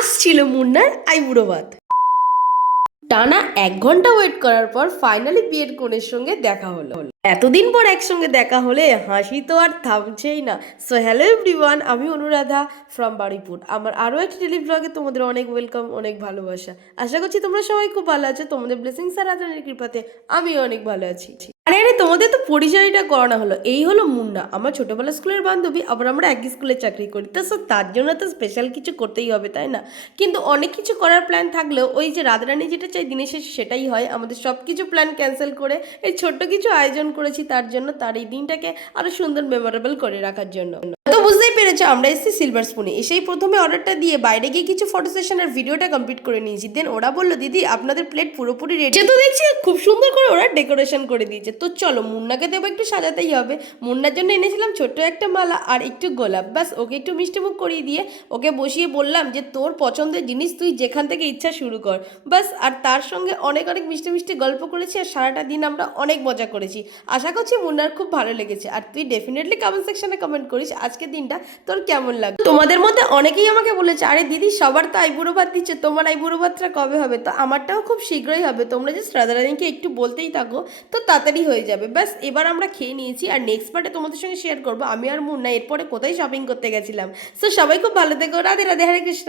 আসছিল মুন্নার আইবুড়ো ভাত। টানা 1 ঘন্টা ওয়েট করার পর ফাইনালি বিয়ের কনের সঙ্গে দেখা হলো। এতদিন পর একসঙ্গে দেখা হলে হাসি তো আর থামছেই না। সো হ্যালো এভরিওয়ান, আমি অনুরাধা ফ্রম বারুইপুর। আমার আরও একটি টেলি ব্লগে তোমাদের অনেক ওয়েলকাম, অনেক ভালোবাসা। আশা করছি তোমরা সবাই খুব ভালো আছো। তোমাদের ব্লেসিংস আর আদরের কৃপাতে আমিও অনেক ভালো আছি। আরে আরে, তোমাদের তো পরিচয়টা করানো হলো। এই হলো মুন্না, আমার ছোটবেলা স্কুলের বান্ধবী। আবার আমরা একই স্কুলে চাকরি করি, তো তার জন্য তো স্পেশাল কিছু করতেই হবে, তাই না? কিন্তু অনেক কিছু করার প্ল্যান থাকলেও ওই যে রাধারানী যেটা চাই দিনের শেষে সেটাই হয়। আমাদের সব কিছু প্ল্যান ক্যান্সেল করে এই ছোট্ট কিছু আয়োজন করেছি তার জন্য, তার এই দিনটাকে আরো সুন্দর মেমোরেবল করে রাখার জন্য। তো বুঝতেই পেরেছো, আমরা এসেছি সিলভার স্পুনে। এসেই প্রথমে অর্ডারটা দিয়ে বাইরে গিয়ে কিছু ফটো সেশন আর ভিডিওটা কমপ্লিট করে নিয়েছি। দেন ওরা বললো, দিদি আপনাদের প্লেট পুরোপুরি রেডি। তো দেখছি খুব সুন্দর করে ওরা ডেকোরেশন করে দিয়েছে। তো চলো, মুন্নাকে দেবো একটু সাজাতেই হবে। মুন্নার জন্য এনেছিলাম ছোট্ট একটা মালা আর একটু গোলাপ। ব্যাস, ওকে একটু মিষ্টিমুখ করিয়ে দিয়ে ওকে বসিয়ে বললাম যে তোর পছন্দের জিনিস তুই যেখান থেকে ইচ্ছা শুরু কর। ব্যাস, আর তার সঙ্গে অনেক অনেক মিষ্টি মিষ্টি গল্প করেছি আর সারাটা দিন আমরা অনেক মজা করেছি। আশা করছি মুন্নার খুব ভালো লেগেছে। আর তুই ডেফিনেটলি কমেন্ট সেকশনে কমেন্ট করিস আজকের দিনটা তোর কেমন লাগে। তোমাদের মধ্যে অনেকেই আমাকে বলেছে, আরে দিদি সবার তো আইবুড়ো ভাত দিচ্ছে, তোমার আইবুড়ো ভাতটা কবে হবে? তো আমারটাও খুব শীঘ্রই হবে। তোমরা জাস্ট রাধারানীকে একটু বলতেই থাকো, তো তাড়াতাড়ি হয়ে যাবে। ব্যাস, এবার আমরা খেয়ে নিয়েছি আর নেক্সট পার্টে তোমাদের সঙ্গে শেয়ার করবো আমি আর মুন্না এরপরে কোথায় শপিং করতে গেছিলাম। সো সবাই খুব ভালো থেকো। রাধে রাধে, হরে কৃষ্ণ।